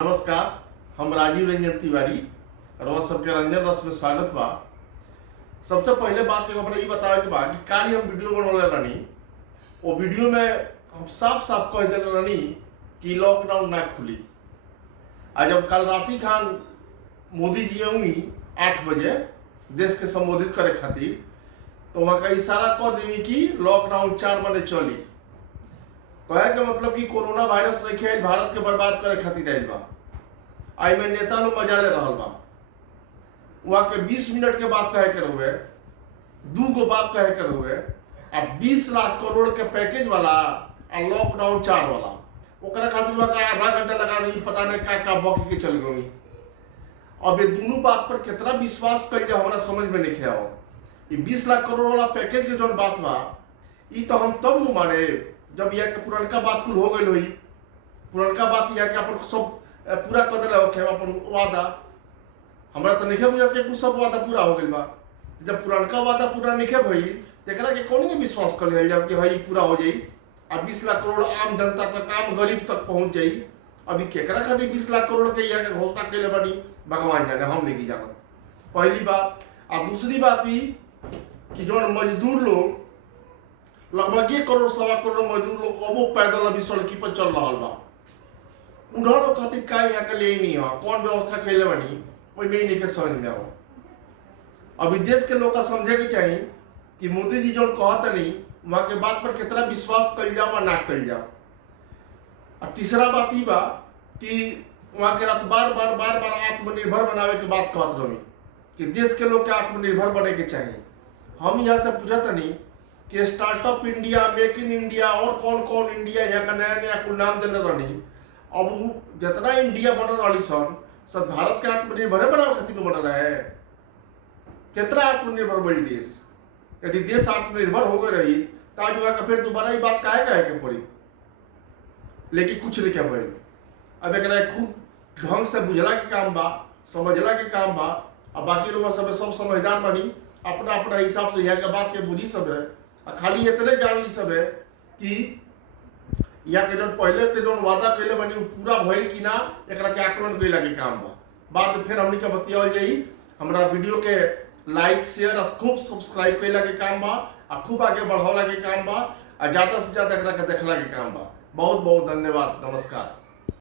नमस्कार, हम राजीव रंजन तिवारी और सबके रंजन रस में स्वागत बा। सबसे पहले बात एगो हमरा ई बतावे के बा कि काल हम वीडियो बनौले रहनी। वो वीडियो में हम साफ साफ कह देले रहनी कि लॉकडाउन ना खुली। आज जब कल राती खान मोदी जी आई 8 बजे देश के संबोधित करे खातिर, तो वहाँ का इशारा कह देवी कि लॉकडाउन 4 महीने चली। कहे के मतलब कि कोरोना वायरस रखे आइल भारत के बर्बाद करे खातिर आइल बा। आई में नेता लोग मजा ले रहा बा। वहाँ के 20 मिनट के बात कहे के रहुए, 2 गो बात कहे के रहुए, अब 20 लाख करोड़ के पैकेज वाला और लॉकडाउन 4 वाला ओकरा खातिर वहाँ का आधा घंटा लगा दी, पता नहीं का बकी के चल गई। अब ये दोनों बात पर कितना विश्वास कर जाए हमारा समझ में नहीं आओ। ये 20 लाख करोड़ वाला पैकेज के जो बात बा, ये तो हम तब न माने जब यह के पुरानका बात कुल हो गई हुई। पुरानका बात यह के अपन सब पूरा कर दिला होखे अपन वादा। हमरा तो नहीं बुझा के कुछ सब वादा पूरा हो गइल बा। जब पुरानका वादा पूरा नहीं भई तेकरा के कौन के विश्वास कर लिया जब कि भाई पूरा हो जाई आ 20 लाख करोड़ आम जनता तक, आम गरीब तक पहुंच जाई। अभी केकरा खातिर 20 लाख करोड़ के यह के घोषणा कैले बानी भगवान जाने, हम नहीं जानत। पहली बात। आ दूसरी बात ई कि जो मजदूर लोग लगभग 1 करोड़ सवा करोड़ मजदूर लोग अब पैदल अभी सड़की पर चल रहा बा। उन्होंने लोग खातिर का यहाँ का ले नहीं हो, कौन व्यवस्था कैले बनी वही नहीं के समझ में आओ। अभी देश के लोग का समझे के चाहिए कि मोदी जी जो कहता नहीं वहाँ के बात पर कितना विश्वास कर जाओ या ना कर जाओ। और तीसरा बात ही बा कि वहाँ के रात बार बार आत्मनिर्भर बनावे के बात कहत रही कि देश के लोग के आत्मनिर्भर बने के चाहिए। हम यहाँ से पूछता नहीं कि startup India, make in India और कौन कौन इंडिया यहाँ का नया नया कुल नाम देने रहनी। अब जितना इंडिया बन रही सन सब भारत के आत्मनिर्भर बनावे खातिर बन रहा है। कितना आत्मनिर्भर बनी देश। यदि देश आत्मनिर्भर हो गई रही तो आज वहाँ का फिर दोबारा ही बात काहे के पड़ी, लेकिन कुछ नहीं क्या भाई। अब एक खूब ढंग से बुझला के काम बा, समझला के काम बा। अब बाकी लोग सब समझदार बनी अपना अपना हिसाब से यहाँ के बात के बुझी सब है। खाली इतने जान ली सब है कि या के जो पहले के जो वादा कैले बनी वो पूरा भइल कि ना, एकरा के आकलन कैला के काम बा। बात फिर हमनी के बतियाल जाई। हमरा वीडियो के लाइक शेयर और खूब सब्सक्राइब कैला के काम बा और खूब आगे बढ़ावला के काम बा और ज्यादा से ज्यादा एकरा के देखला के काम बा। बहुत बहुत धन्यवाद। नमस्कार।